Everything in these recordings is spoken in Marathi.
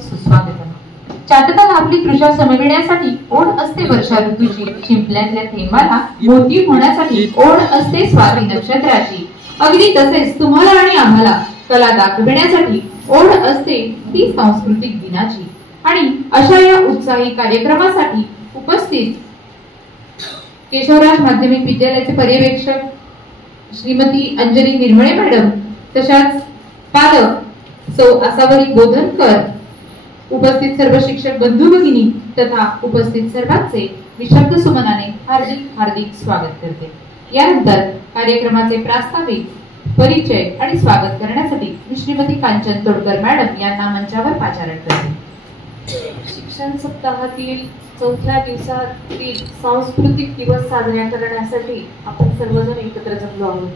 सुस्वागतम. चातकाला आपली तृषा समविण्यासाठी ओढ असते वर्षा ऋतूची, शिंपल्यातल्या थेंबाला मोती होण्यासाठी ओढ असते स्वाती नक्षत्राची. अगदी तसेच तुम्हाला आणि आम्हाला कला दाखविण्यासाठी ओढ असते ती सांस्कृतिक दिनाची. आणि अशा या उत्साही कार्यक्रमासाठी उपस्थित केशवराज माध्यमिक विद्यालयाचे पर्यवेक्षक श्रीमती अंजली निर्मळे मॅडम, तशाच पालक सौ आसावरी बोधनकर, उपस्थित सर्व शिक्षक बंधू भगिनी तथा उपस्थित सर्वांचे मी शब्द सुमनाने हार्दिक हार्दिक स्वागत करते. यानंतर कार्यक्रमाचे प्रास्ताविक, परिचय आणि स्वागत करण्यासाठी मी श्रीमती कांचन तोडकर मॅडम यांना मंचावर पाचारण करते. शिक्षण सप्ताहातील चौथ्या दिवसातील सांस्कृतिक दिवस साजरा करण्यासाठी आपण सर्वजण एकत्र जमलो आहोत.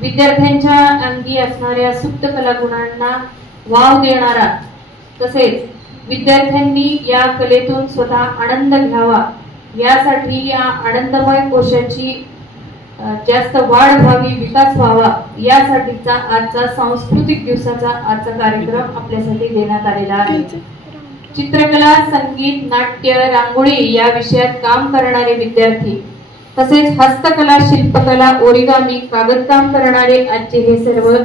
विद्यार्थ्यांच्या अंगी असणाऱ्या सुप्त कलागुणांना वाव देणारा, तसेच विद्यार्थ्यांनी या कलेतून स्वतः आनंद घ्यावा यासाठी या आनंदमय कोशाची जास्त वाढ व्हावी, विकास व्हावा यासाठीचा आजचा सांस्कृतिक दिवसाचा आजचा कार्यक्रम आपल्यासाठी देण्यात आलेला आहे. चित्रकला, संगीत, नाट्य, रांगोळी या विषयात काम करणारे विद्यार्थी, तसेच हस्तकला, शिल्पकला, ओरिगामी, कागदकाम करणारे आजचे हे सर्व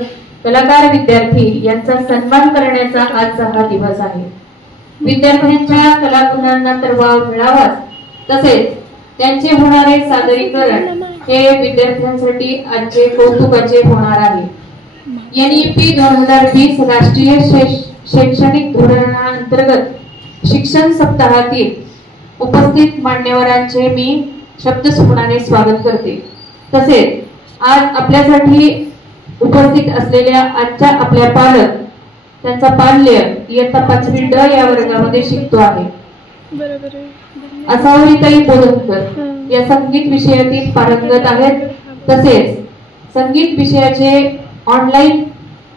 कलाकार विद्यार्थी यांचा सन्मान करण्याचा आजचा हा दिवस आहे. विद्यार्थ्यांच्या कलागुणांना तर वाव मिळावाच, तसेच त्यांचे होणारे सादरीकरण हे विद्यार्थ्यांसाठी आजचे कौतुकाचे होणार आहे. NEP 2020 राष्ट्रीय शैक्षणिक धोरणाअंतर्गत शिक्षण सप्ताहातील उपस्थित मान्यवरांचे मी शब्द सुमनाने स्वागत करते. तसेच आज आपल्यासाठी उपस्थित असलेल्या आजच्या आपल्या पालक, त्यांचा पाल्य इयत्ता 5वी ड या वर्गामध्ये शिकतो आहे. आसावरीताई बोधनकर या संगीत विषयातील पारंगत आहेत. तसेच संगीत विषयाचे ऑनलाईन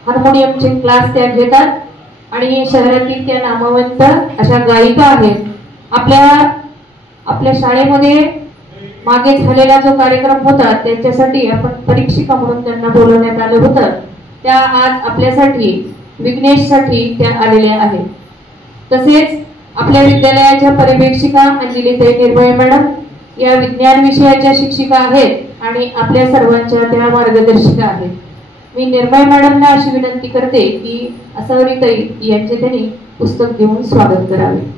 हार्मोनियमचे क्लास त्या घेतात आणि शहरातील त्या नामवंत अशा गायिका आहेत. आपल्या शाळेमध्ये मागे झालेला जो कार्यक्रम होता त्याच्यासाठी आपण परीक्षिका म्हणून त्यांना बोलवण्यात आलं होतं. त्या आज आपल्यासाठी विघ्नेशसाठी त्या आलेल्या आहेत. तसेच आपल्या विद्यालयाच्या पर्यवेक्षिका अंजलीताई निर्मळे मॅडम या विज्ञान विषयाच्या शिक्षिका आहेत आणि आपल्या सर्वांच्या त्या मार्गदर्शिका आहेत. मी निर्मळे मॅडमना अशी विनंती करते की आसावरीताई यांचे त्यांनी पुस्तक देऊन स्वागत करावे.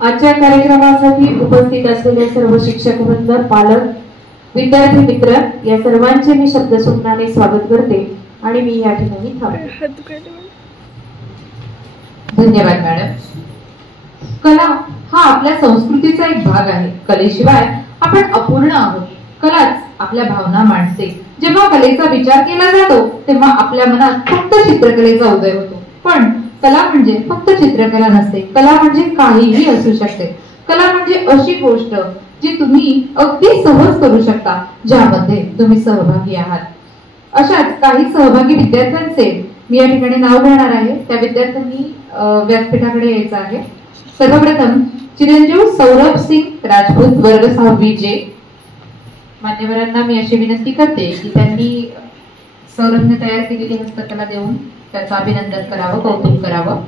आजच्या कार्यक्रमासाठी उपस्थित असलेले सर्व शिक्षक वृंद, पालक, विद्यार्थी मित्र या सर्वांचे मी शब्द सुमनाने स्वागत करते आणि मी या ठिकाणी थांबते. धन्यवाद मॅडम. कला हा आपल्या संस्कृतीचा एक भाग आहे. कलेशिवाय आपण अपूर्ण आहोत. कलाच आपल्या भावना मांडते. जेव्हा कलेचा विचार केला जातो तेव्हा आपल्या मनात फक्त चित्रकलेचा उदय होतो. पण कला म्हणजे फक्त चित्रकला नसते. कला म्हणजे काहीही असू शकते. कला म्हणजे अशी गोष्ट जी तुम्ही अगदी सहज करू शकता, ज्यामध्ये तुम्ही सहभागी आहात. अशाच काही सहभागी विद्यार्थ्यांचे मी या ठिकाणी नाव घेणार आहे. त्या विद्यार्थ्यांनी व्यासपीठाकडे यायचं आहे. सर्वप्रथम चिरंजीव सौरभ सिंग राजपूत, वर्ग 6वी जे. मान्यवरांना मी अशी विनंती करते की त्यांनी सौरभने तयार केलेली हस्तकला देऊन त्याचं अभिनंदन करावं, कौतुक करावं.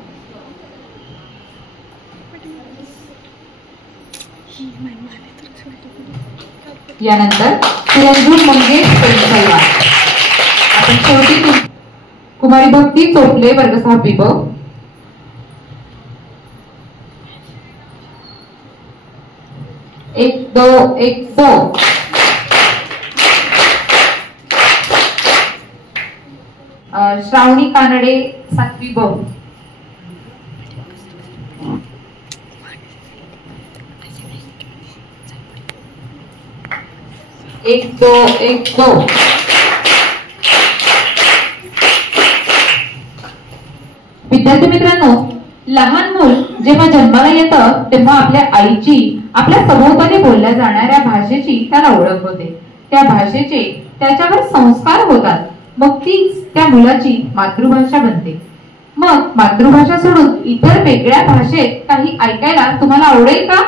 यानंतर चिरंजीव मंगेश पेंडसेवार, आपण शेवटी कुमारी भक्ती चोपले, वर्ग 6वी ब. एक दो श्रावणी कानडे 7वी ब. एक दो विद्यार्थी मित्रांनो, लहान मूल जेव्हा जन्माला येतं तेव्हा आपल्या आईची, आपल्या सभोवताली बोलल्या जाणाऱ्या भाषेची त्याला ओळख होते. त्या भाषेचे त्याच्यावर संस्कार होतात. मग तीच त्या मुलाची मातृभाषा बनते. मग मातृभाषा सोडून इतर वेगळ्या भाषेत काही ऐकायला तुम्हाला आवडेल का?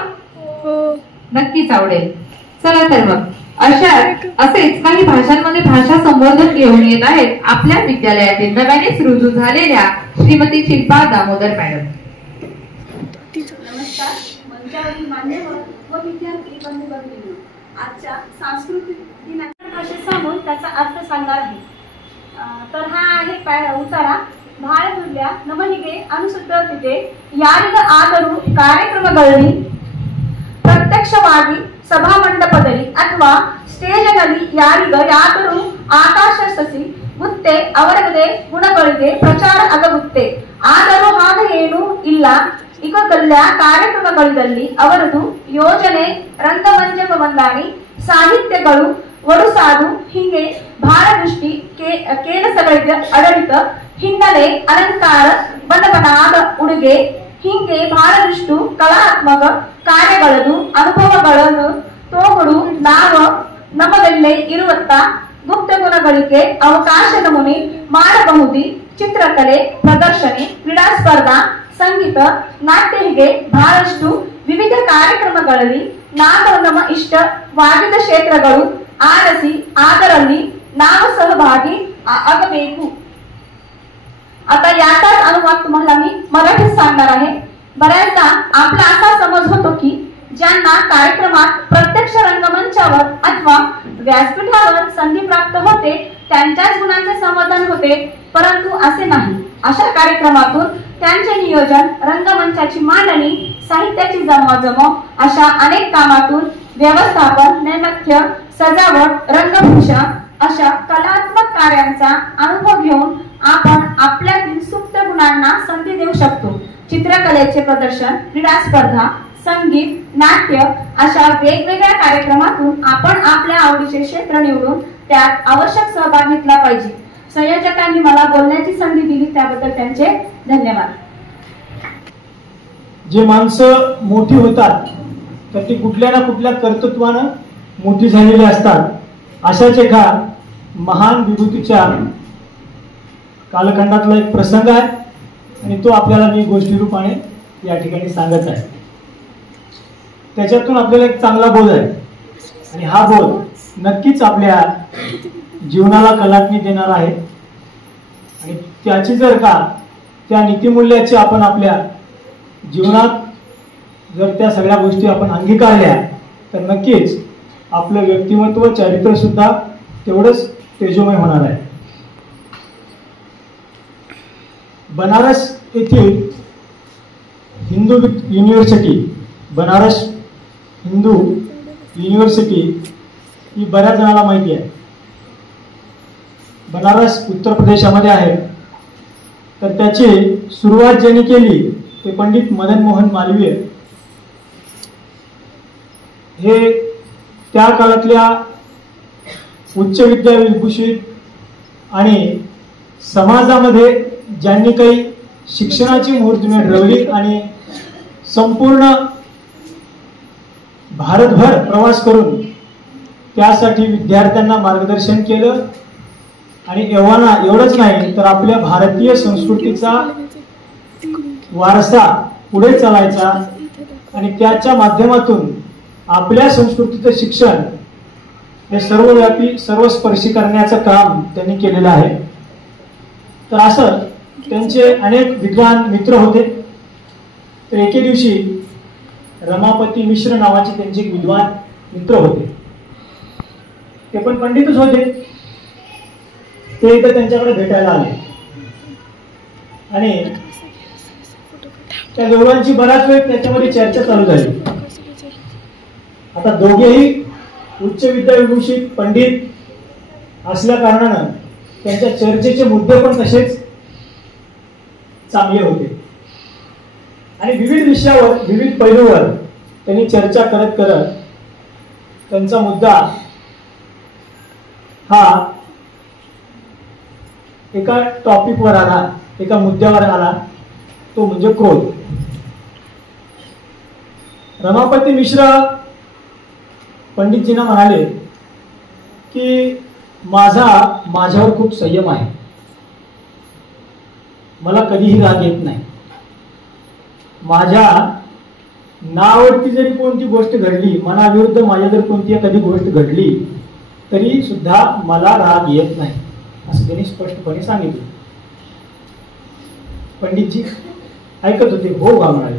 नक्कीच आवडेल. चला तर मग असेच काही भाषांमध्ये भाषा संवर्धन घेऊन येत आहेत आपल्या विद्यालयातील नव्यानेच रुजू झालेल्या श्रीमती शिल्पा दामोदर मॅडम. नमस्कार. मंचावरील मान्यवर व विद्यार्थी बंधू भगिनींनो, आजच्या सांस्कृतिक दिनाच्या भाषेत सांगून त्याचा अर्थ सांगणार आहे. तर हा आहे उतारा. भाळ दुर्ल्या नमनिगे अनुसूत्र तिथे यारिग आदरू ಕಾರ್ಯಕ್ರಮಗಳಲ್ಲಿ ಪ್ರತ್ಯಕ್ಷವಾಗಿ ಸಭಾಮಂಡಪದಲ್ಲಿ ಅಥವಾ ಸ್ಟೇಜ್ನಲ್ಲಿ ಯಾರಿಗಾದರೂ ಆಕಾಶಿಸಿ ಗುತ್ತೆ ಅವರದೇ ಗುಣಗಳಿಗೆ ಪ್ರಚಾರ ಆಗಗುತ್ತೆ. ಆದರೂ ಹಾಗೆ ಏನೂ ಇಲ್ಲ. ಈಗಲ್ಲ ಕಾರ್ಯಕ್ರಮಗಳಲ್ಲಿ ಅವರದು ಯೋಜನೆ ರಂಗಮಂಚಕ ಹೊಂದಾಣಿ ಸಾಹಿತ್ಯಗಳು ಒಡಸಾದು ಹೀಗೆ ಭಾರದೃಷ್ಟಿ ಕೆಲಸಗಳಿಗೆ ಆಡಳಿತ ಹಿನ್ನೆಲೆ ಅಲಂಕಾರ ಬಣ್ಣಬಣ್ಣದ ಉಡುಗೆ ಹೀಗೆ ಬಹಳಷ್ಟು ಕಲಾತ್ಮಕ ಕಾರ್ಯಗಳದು ಅನುಭವಗಳನ್ನು ತೋಗಳು ನಾವು ನಮ್ಮದಲ್ಲೇ ಇರುವಂತ ಗುಪ್ತ ಗುಣಗಳಿಗೆ ಅವಕಾಶ ನಮೂನೆ ಮಾಡಬಹುದು. ಚಿತ್ರಕಲೆ ಪ್ರದರ್ಶನೆ ಕ್ರೀಡಾ ಸ್ಪರ್ಧಾ ಸಂಗೀತ ನಾಟ್ಯ ಹೀಗೆ ಬಹಳಷ್ಟು ವಿವಿಧ ಕಾರ್ಯಕ್ರಮಗಳಲ್ಲಿ ನಾವು ನಮ್ಮ ಇಷ್ಟವಾಗಿದ್ದ ಕ್ಷೇತ್ರಗಳು ಆರಿಸಿ ಅದರಲ್ಲಿ ನಾವು सहभागी ಆಗಬೇಕು. आता याचाच अनुवाद तुम्हाला मी मराठीत सांगणार आहे. बऱ्याचदा आपला असा समज होतो की ज्यांना कार्यक्रमात प्रत्यक्ष रंगमंचावर अथवा व्यासपीठावर संधी प्राप्त होते त्यांच्याच गुणांचे संवर्धन होते, परंतु असे नाही. अशा कार्यक्रमातून त्यांचे नियोजन, रंगमंचाची मांडणी, साहित्याची जमवाजमव अशा अनेक कामातून व्यवस्थापन, नैमित्य, सजावट, रंगभूषा अशा कलात्मक कार्यांचा अनुभव घेऊन आपण आपल्यातील सुप्त गुणांना संधी देऊ शकतो. चित्रकलेचे प्रदर्शन, क्रीडा स्पर्धा, संगीत, नाट्य अशा वेगवेगळ्या कार्यक्रमातून आपण आपल्या आवडीचे क्षेत्र निवडून त्यात आवश्यक सहभाग घेतला पाहिजे. संयोजकांनी मला बोलण्याची संधी दिली त्याबद्दल त्यांचे धन्यवाद. जे माणसं मोठी होतात तर ती कुठल्या ना कुठल्या कर्तृत्वानं मोठी झालेली असतात. अशाच एका महान विभूतीच्या कालखंडातला एक प्रसंग आहे आणि तो आपल्याला मी गोष्टी रूपाने या ठिकाणी सांगत आहे. त्याच्यातून आपल्याला एक चांगला बोध आहे आणि हा बोध नक्कीच आपल्या जीवनाला कलाटणी देणार आहे. आणि त्याची जर का त्या नीतिमूल्याची आपण आपल्या जीवनात जर त्या सगळ्या गोष्टी आपण अंगीकारल्या तर नक्कीच आपलं व्यक्तिमत्व, चरित्र सुद्धा तेवढंच तेजोमय होणार आहे. बनारस येथील हिंदू युनिव्हर्सिटी, बनारस हिंदू युनिव्हर्सिटी ही बऱ्याच जणांना माहिती आहे. बनारस उत्तर प्रदेशामध्ये आहे. तर त्याची सुरुवात ज्यांनी केली ते पंडित मदन मोहन मालवीय. हे त्या काळातल्या उच्च विद्या विभूषित आणि समाजामध्ये ज्यांनी काही शिक्षणाची मूर्ती ठरवली आणि संपूर्ण भारतभर प्रवास करून त्यासाठी विद्यार्थ्यांना मार्गदर्शन केलं. आणि एवढंच नाही तर आपल्या भारतीय संस्कृतीचा वारसा पुढे चालायचा आणि त्याच्या माध्यमातून आपल्या संस्कृतीचं शिक्षण हे सर्वव्यापी, सर्वस्पर्शी करण्याचं काम त्यांनी केलेलं आहे. तर असं त्यांचे अनेक विद्वान मित्र होते. तर एके दिवशी रमापती मिश्र नावाचे त्यांचे एक विद्वान मित्र होते. ते पण पंडितच होते. ते एकदा त्यांच्याकडे भेटायला आले आणि त्या दोघांची बराच वेळ त्याच्यामध्ये चर्चा चालू झाली. आता दोघेही उच्च विद्याविभूषित पंडित असल्या कारणानं त्यांच्या चर्चेचे मुद्दे पण तसेच चांगले होते आणि विविध विषयावर, विविध पैलूवर त्यांनी चर्चा करत करत त्यांचा मुद्दा हा एका टॉपिकवर आला, एका मुद्द्यावर आला, तो म्हणजे क्रोध. रमापती मिश्र पंडितजींना म्हणाले की माझ्यावर खूप संयम आहे, मला कधीही राग येत नाही. माझ्या नावरती जरी कोणती गोष्ट घडली, मनाविरुद्ध माझ्या जर कोणती एखादी गोष्ट घडली तरी सुद्धा मला राग येत नाही, असं त्यांनी स्पष्टपणे सांगितलं. पंडितजी ऐकत होते, हो का म्हणाले.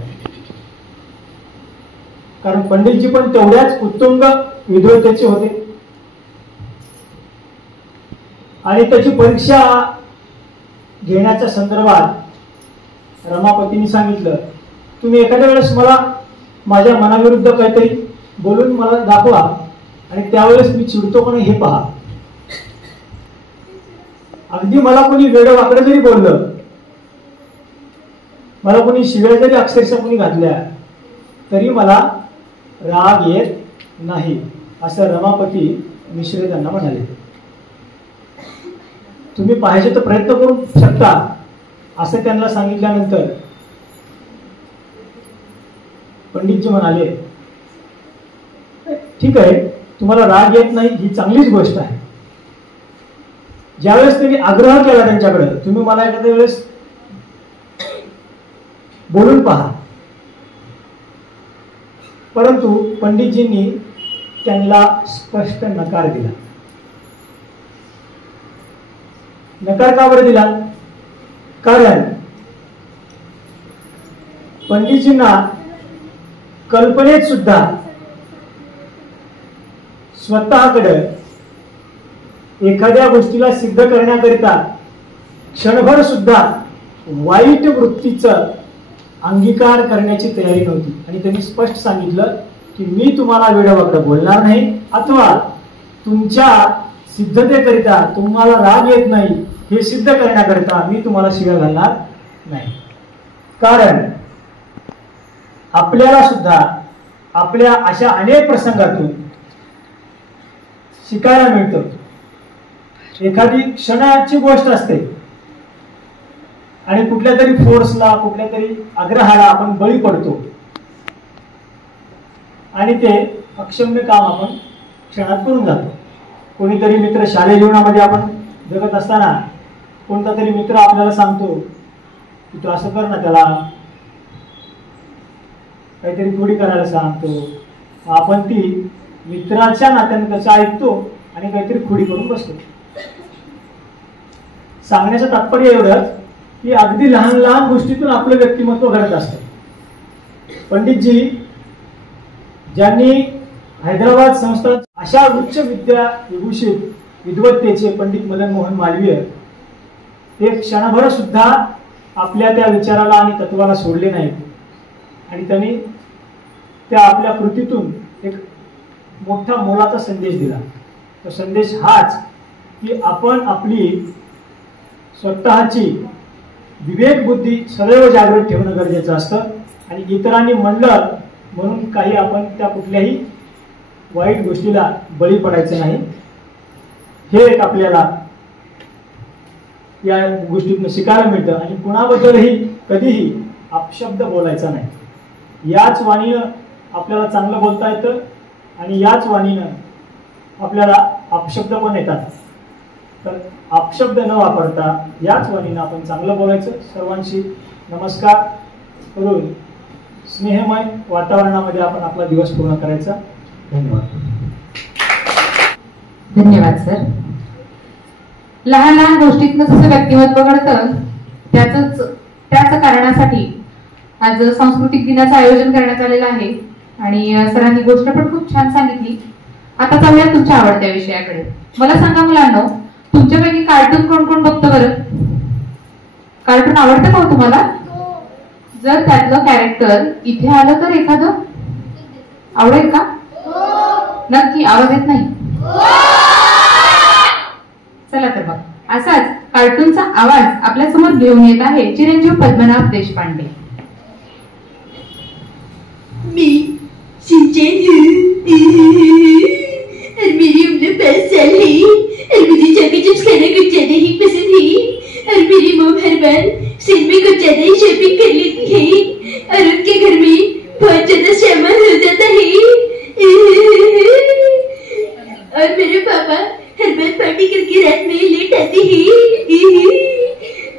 कारण पंडितजी पण तेवढ्याच उत्तुंग विद्वत्तेचे होते आणि त्याची परीक्षा घेण्याच्या संदर्भात रमापतींनी सांगितलं, तुम्ही एखाद्या वेळेस मला माझ्या मनाविरुद्ध काहीतरी बोलून मला दाखवा आणि त्यावेळेस मी चिडतो का नाही हे पहा. अगदी मला कोणी वेडं वाकडं जरी बोललं, मला कोणी शिव्या जरी अक्षरशः कोणी घातल्या तरी मला राग येत नाही, असं रमापती मिश्र त्यांना म्हणाले. तुम्ही पाहिजे तर प्रयत्न करू शकता, असं त्यांना सांगितल्यानंतर पंडितजी म्हणाले, ठीक आहे, तुम्हाला राग येत नाही ही चांगलीच गोष्ट आहे. ज्यावेळेस त्यांनी आग्रह केला त्यांच्याकडे, तुम्ही मला एखाद्या वेळेस बोलून पहा, परंतु पंडितजींनी त्यांना स्पष्ट नकार दिला. नकार का बरं दिला? कारण पंडितजींना कल्पनेत सुद्धा स्वतःकडे एखाद्या गोष्टीला सिद्ध करण्याकरिता क्षणभर सुद्धा वाईट वृत्तीचं अंगीकार करण्याची तयारी नव्हती. आणि त्यांनी स्पष्ट सांगितलं की मी तुम्हाला वेडवाकडं बोलणार नाही, अथवा तुमच्या सिद्धतेकरिता, तुम्हाला राग येत नाही हे सिद्ध करण्याकरिता मी तुम्हाला शिव्या घालणार नाही. कारण आपल्याला सुद्धा आपल्या अशा अनेक प्रसंगातून शिकायला मिळतं. एखादी क्षणाची गोष्ट असते आणि कुठल्या तरी फोर्सला, कुठल्या तरी आग्रहाला आपण बळी पडतो आणि ते अक्षम्य काम आपण क्षणात करून जातो. कोणीतरी मित्र, शालेय जीवनामध्ये आपण जगत असताना कोणता तरी मित्र आपल्याला सांगतो की तू असं कर ना, त्याला काहीतरी खोडी करायला सांगतो, आपण ती मित्राच्या नात्याने त्याचं ऐकतो आणि काहीतरी खोडी करून बसतो. सांगण्याचं तात्पर्य एवढंच की अगदी लहान लहान गोष्टीतून आपलं व्यक्तिमत्व घडत असतं. पंडितजी ज्यांनी हैदराबाद संस्थान अशा उच्च विद्या विभूषित विद्वत्तेचे पंडित मदन मोहन मालवीय, ते क्षणभर सुद्धा आपल्या त्या विचाराला आणि तत्वाला सोडले नाहीत आणि त्यांनी त्या आपल्या कृतीतून एक मोठा मोलाचा संदेश दिला. तो संदेश हाच की आपण आपली स्वतःची विवेक बुद्धी सदैव जागृत ठेवणं गरजेचं असतं आणि इतरांनी म्हणलं म्हणून काही आपण त्या कुठल्याही वाईट गोष्टीला बळी पडायचं नाही. हे एक आपल्याला या गोष्टीतून शिकायला मिळतं. आणि कुणाबद्दलही कधीही अपशब्द बोलायचा नाही. याच वाणीनं आपल्याला चांगलं बोलता येतं आणि याच वाणीनं आपल्याला अपशब्द पण येतात. तर अपशब्द न वापरता याच वाणीनं आपण चांगलं बोलायचं. सर्वांशी नमस्कार करून स्नेहमय वातावरणामध्ये आपण आपला दिवस पूर्ण करायचा. धन्यवाद. धन्यवाद सर. लहान लहान गोष्टीतनं जसं व्यक्तिमत्व घडतं त्याच कारणासाठी आज सांस्कृतिक दिनाचं आयोजन करण्यात आलेलं आहे आणि सरांनी गोष्ट पण खूप छान सांगितली. आता चालूया तुमच्या आवडत्या विषयाकडे. मला सांगा मुलांनो, तुमच्यापैकी कार्टून कोण कोण बघतं बरं? कार्टून आवडतं का तुम्हाला? जर त्यातलं कॅरेक्टर इथे आलं तर एखादं आवडेल का? नक्की. आवाज येत नाही? चला तर बघ, असाच कार्टूनचा आवाज आपल्या समोर घेऊन येत आहे चिरंजीव पद्मनाभ देशपांडे. मी सिंचन और मेरी उम्र 5 साल है और मुझे चॉकलेट चिप्स खाना कुछ ज्यादा ही पसंद है और मेरी मॉम हर बार सेल में कुछ ज्यादा ही शॉपिंग कर लेती है और उनके घर में बहुत ज्यादा सामान हो जाता है और मेरे पापा हर बार पार्टी करके रात में लेट आते हैं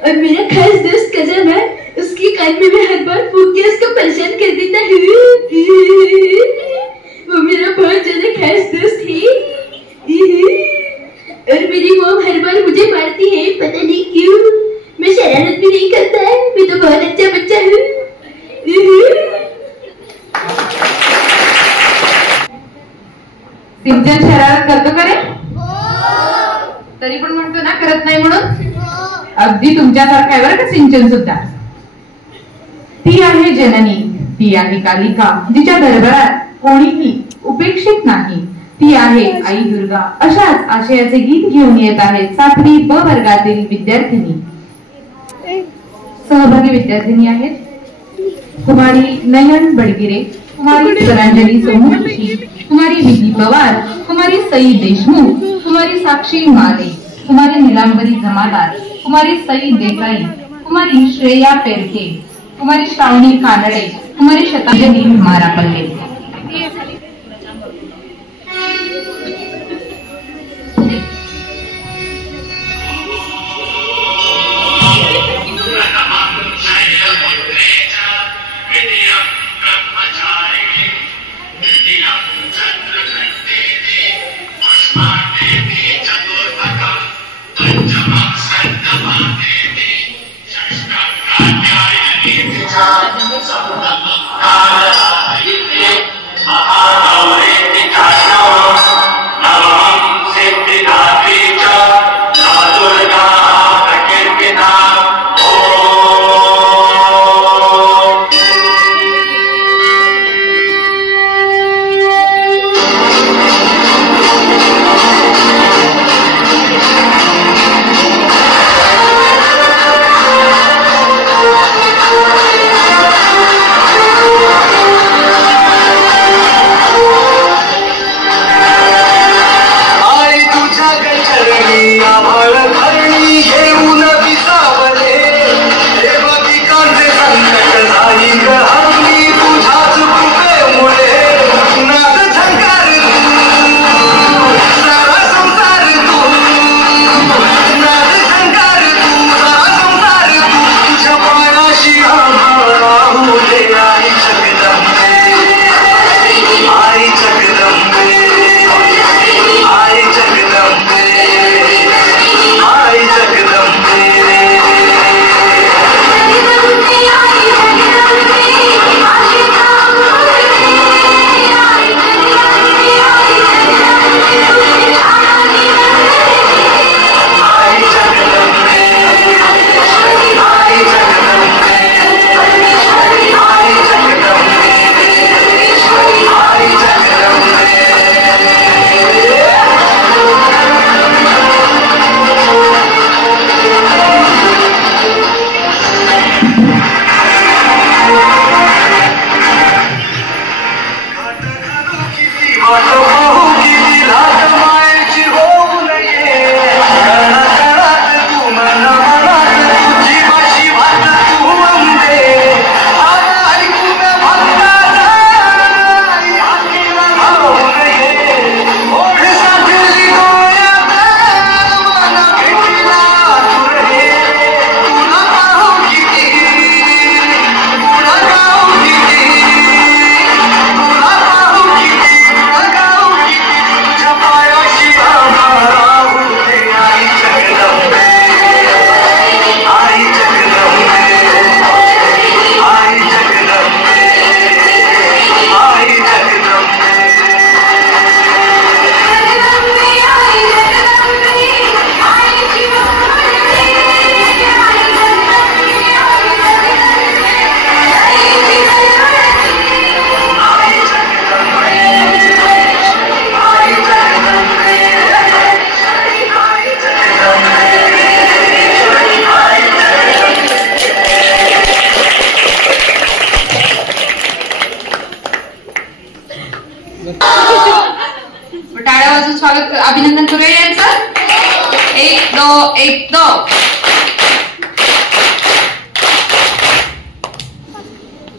और मेरा खास दोस्त कजन है, उसके कान में मैं हर बार फूंक के उसको परेशान कर देता हूँ। सिंचन शहरात करतो का रे? तरी पण म्हणतो ना करत नाही म्हणून. अगदी तुमच्यासारखं आहे बरं का सिंचन सुद्धा. ती आहे जननी, ती आहे कालिका, जिच्या दरबारात कोणीही उपेक्षित नाही. ती आहे आई दुर्गा. अशाच आशयाचे गीत घेऊन येत आहेत 7वी ब वर्गातील विद्यार्थिनी. सहभागी विद्यार्थिनी आहेत कुमारी नयन बडगिरे, कुमारी स्वरांजली सोमवंशी, कुमारी विधी पवार, कुमारी सई देशमुख, कुमारी साक्षी माले, कुमारी निलांबरी जमादार, कुमारी सई देसाई, कुमारी श्रेया पेरके, कुमारी श्रावणी कानडे, कुमारी शतांजली मारापल्ले. टाळ्या वाजून स्वागत अभिनंदन करूया यांचं. 1 2 1 2.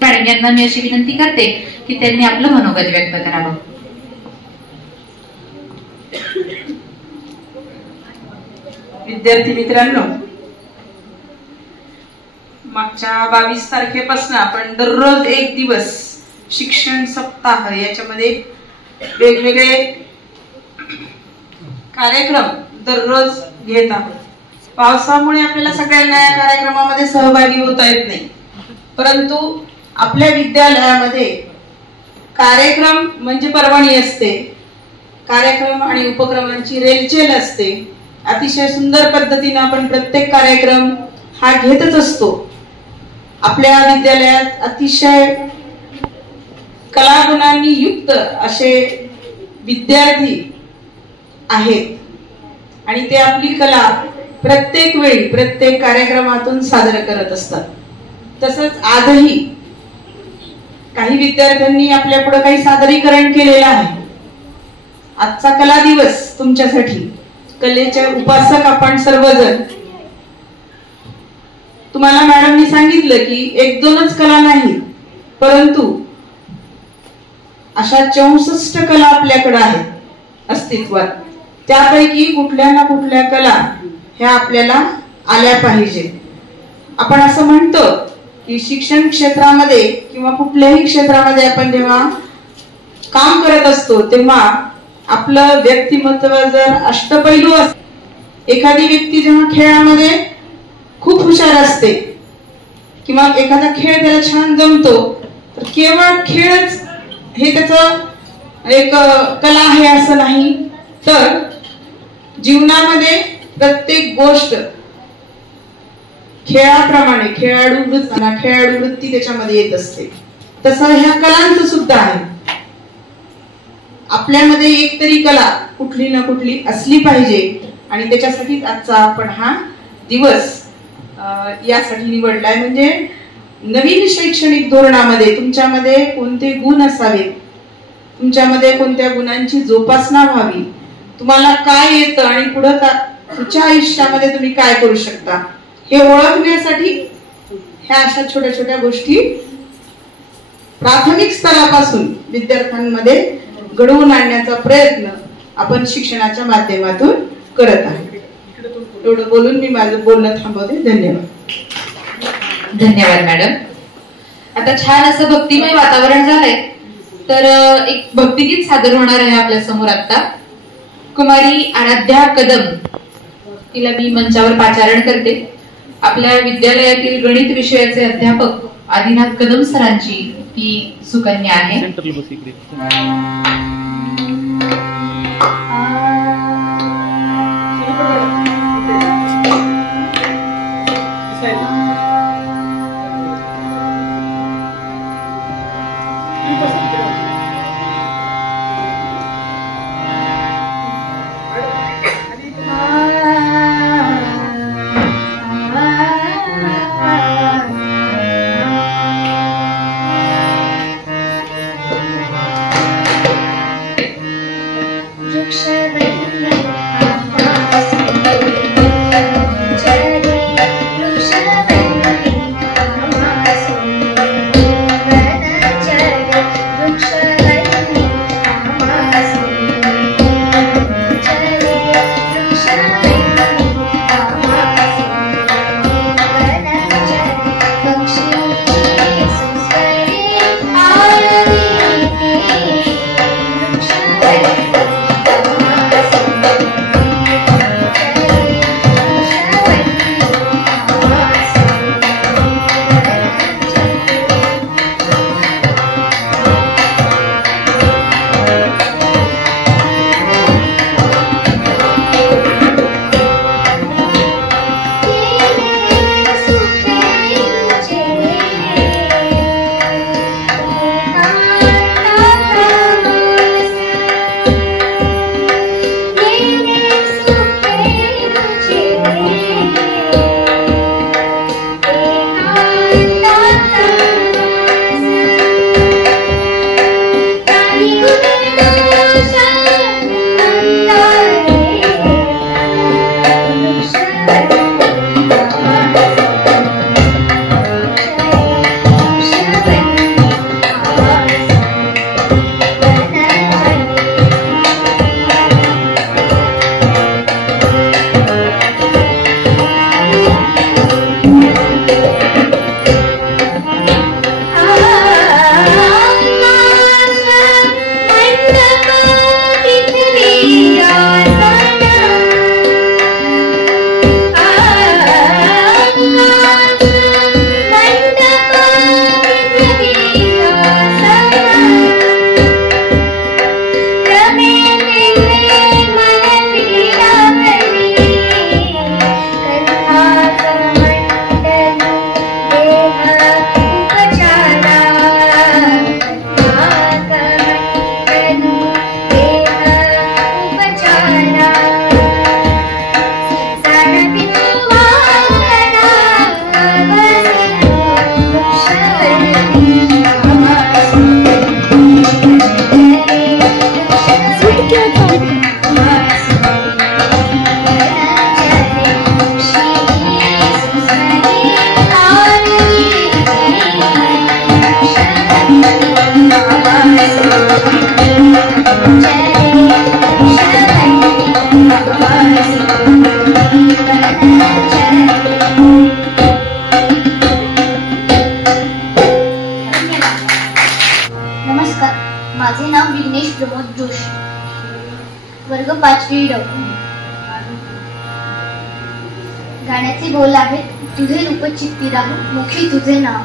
मॅडम यांना मी अशी विनंती करते की त्यांनी आपलं मनोगत व्यक्त करावं. विद्यार्थी मित्रांनो, मागच्या 22 तारखेपासून आपण दररोज एक दिवस शिक्षण सप्ताह याच्यामध्ये वेगवेगळे कार्यक्रम दररोज घेत आहोत. पावसामुळे आपल्याला सगळ्यांना या कार्यक्रमामध्ये सहभागी होता येत नाही, परंतु आपल्या विद्यालयामध्ये कार्यक्रम म्हणजे पर्वणी असते. कार्यक्रम आणि उपक्रमांची रेलचेल असते. अतिशय सुंदर पद्धतीने आपण प्रत्येक कार्यक्रम हा घेतच असतो. आपल्या विद्यालयात अतिशय कलागुणांनी युक्त असे विद्यार्थी आहेत आणि ते आपली कला प्रत्येक वेळी प्रत्येक कार्यक्रमातून सादर करत असतात. तसंच आजही काही विद्यार्थ्यांनी आपल्या पुढे काही सादरीकरण केलेलं आहे. आजचा कला दिवस तुमच्यासाठी, कलेचे उपासक आपण सर्वजण. तुम्हाला मॅडमनी सांगितलं की एक दोनच कला नाही, परंतु अशा 64 कला आपल्याकडे आहेत अस्तित्वात. त्यापैकी कुठल्या ना कुठल्या कला ह्या आपल्याला आल्या पाहिजे. आपण असं म्हणतो की शिक्षण क्षेत्रामध्ये किंवा कुठल्याही क्षेत्रामध्ये आपण जेव्हा काम करत असतो तेव्हा आपलं व्यक्तिमत्व जर अष्टपैलू असते. एखादी व्यक्ती जेव्हा खेळामध्ये खूप हुशार असते किंवा एखादा खेळ त्याला छान जमतो तर केवळ खेळच हे त्याचं एक कला आहे असं नाही, तर जीवनामध्ये प्रत्येक गोष्ट खेळाप्रमाणे खेळाडू वृत्ती त्याच्यामध्ये येत असते. तसं ह्या कलांचं सुद्धा आहे. आपल्यामध्ये एक तरी कला कुठली ना कुठली असली पाहिजे आणि त्याच्यासाठी आजचा आपण हा दिवस यासाठी निवडलाय. म्हणजे नवीन शैक्षणिक धोरणामध्ये तुमच्यामध्ये कोणते गुण असावेत, तुमच्यामध्ये कोणत्या गुणांची जोपासना व्हावी, तुम्हाला काय येतं आणि पुढच्या आयुष्यामध्ये तुम्ही काय करू शकता हे ओळखण्यासाठी ह्या अशा छोट्या छोट्या गोष्टी प्राथमिक स्तरापासून विद्यार्थ्यांमध्ये घडवून आणण्याचा प्रयत्न आपण शिक्षणाच्या माध्यमातून करत आहोत. एवढं बोलून मी माझं बोलणं थांबवते. धन्यवाद. धन्यवाद मॅडम. आता छान असं भक्तिमय वातावरण झालंय, तर एक भक्तिगीत सादर होणार आहे आपल्या समोर. आता कुमारी आराध्या कदम तिला मी मंचावर पाचारण करते. आपल्या विद्यालयातील गणित विषयाचे अध्यापक आदिनाथ कदम सरांची ती सुकन्या आहे. वर्ग 5वी ड. गाण्याचे बोल आहेत, तुझे रूप चित्ती राहू मुखी तुझे नाव.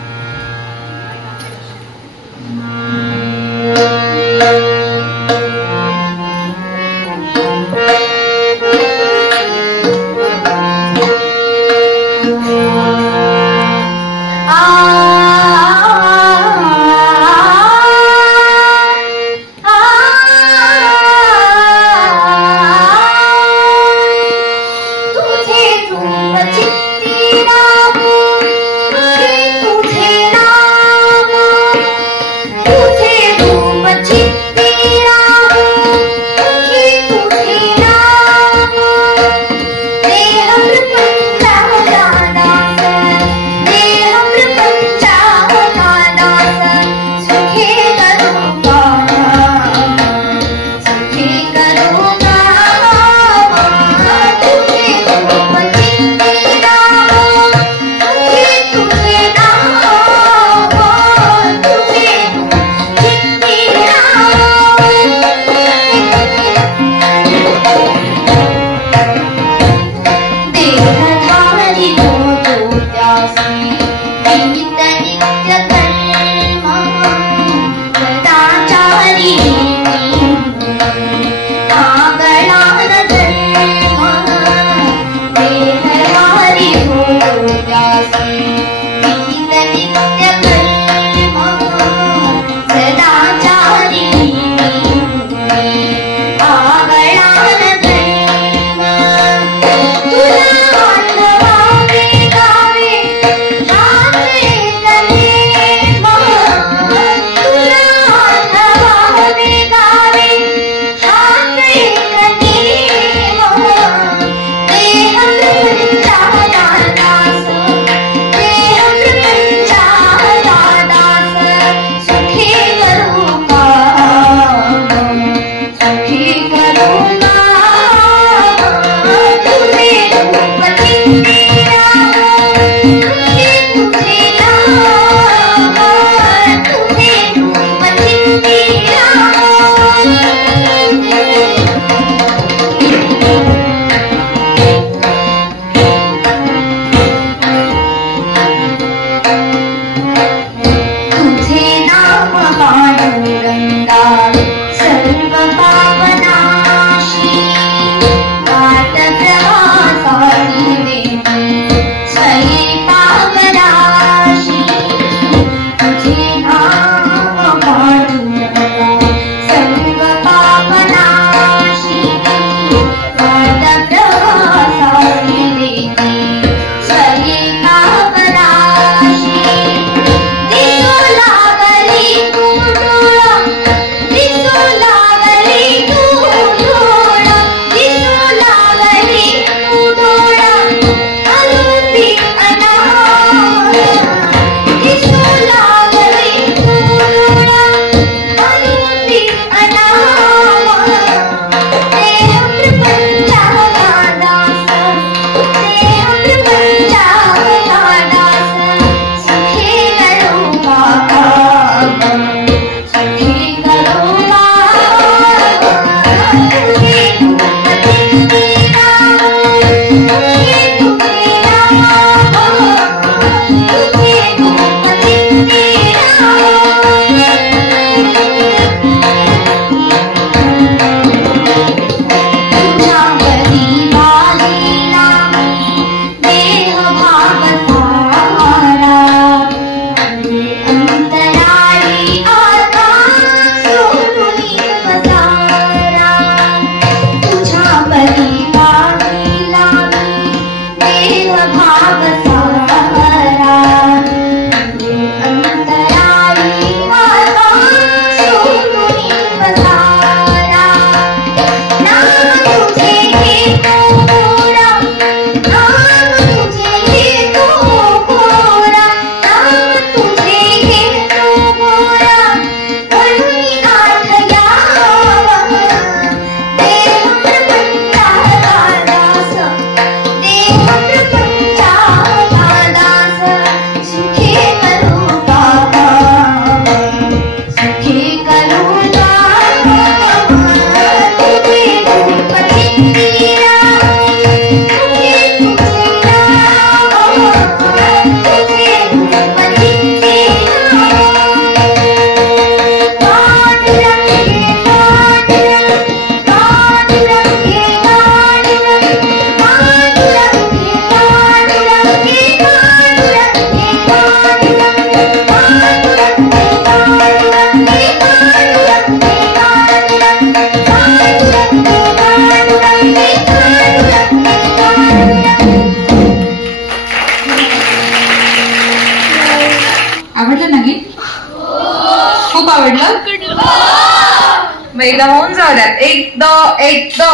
एकदा होऊन जाऊ द्यात. एक दो.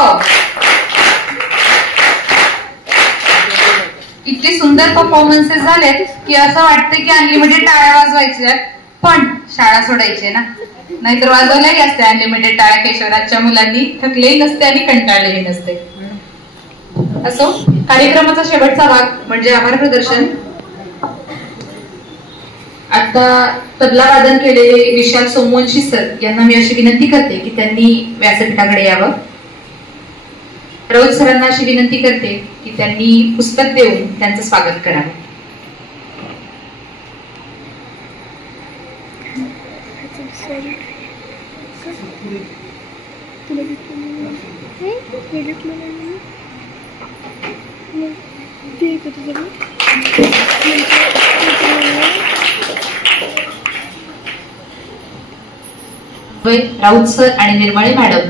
इतके सुंदर परफॉर्मन्सेस झालेत की असं वाटतं की अनलिमिटेड टाळ्या वाजवायच्या, पण शाळा सोडायची ना, नाहीतर वाजवल्याही असत्या अनलिमिटेड टाळ्या केशवराजच्या मुलांनी, थकलेही नसते आणि कंटाळलेही नसते. असो, कार्यक्रमाचा शेवटचा भाग म्हणजे आभार प्रदर्शन. आता तबला वादन केलेले विशाल सोमवंशी सर यांना मी अशी विनंती करते की त्यांनी व्यासपीठाकडे यावं. राऊत सरांना अशी विनंती करते की त्यांनी पुस्तक देऊन त्यांचं स्वागत करावं. राऊत सर आणि निर्मळे मॅडम,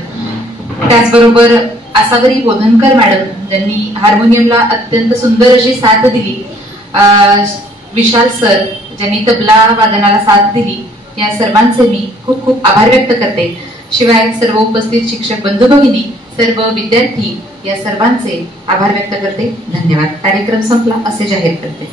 त्याचबरोबर आसावरी बोधनकर मॅडम ज्यांनी हार्मोनियमला अत्यंत सुंदर अशी साथ दिली, विशाल सर ज्यांनी तबला वादनाला साथ दिली, या सर्वांचे मी खूप खूप आभार व्यक्त करते. शिवाय सर्व उपस्थित शिक्षक बंधू भगिनी, सर्व विद्यार्थी या सर्वांचे आभार व्यक्त करते. धन्यवाद. कार्यक्रम संपला असे जाहीर करते.